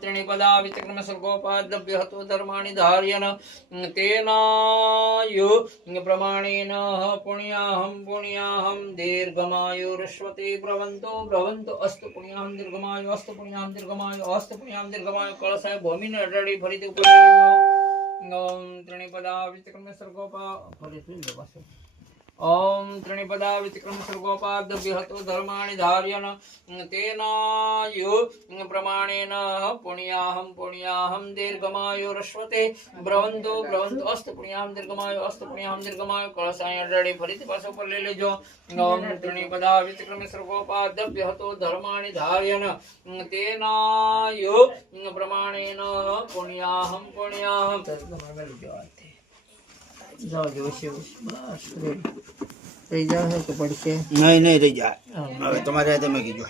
त्रिणिपदा विचक्रम सर्गोपाद्यभ्य हतो धर्माणि धार्यन तेनायु प्रमाणेन पुण्याहं दीर्घमायुरश्वते ब्रवन्तु अस्तु पुण्याहं दीर्घमायु अस्तु पुण्याहं दीर्घमायु अस्तु पुण्याहं दीर्घमायु कलशाय भूमि नडड़ी फलित ओम त्रिणिपदा विचक्रम सर्गोपा ओम त्रिणिपदा विचक्रम सर्गोपाद्यभ्य हतो धर्माणि धार्यन तेनायु प्रमाणेन पुण्याहं दीर्घमायुरश्वते ब्रवन्तु अस्तु पुण्याहं दीर्घमायु कलशाय नडड़ी फलित पासो पर ले लेजो ओम त्रिणिपदा विचक्रम सर्गोपाद्यभ्य हतो धर्माणि धार्यन तेनायु प्रमाणेन पुण्याहं जाओ जोशी बस रही जाओ है तो पढ़ के नहीं रही जाए। હવે તમારે તમે કીધું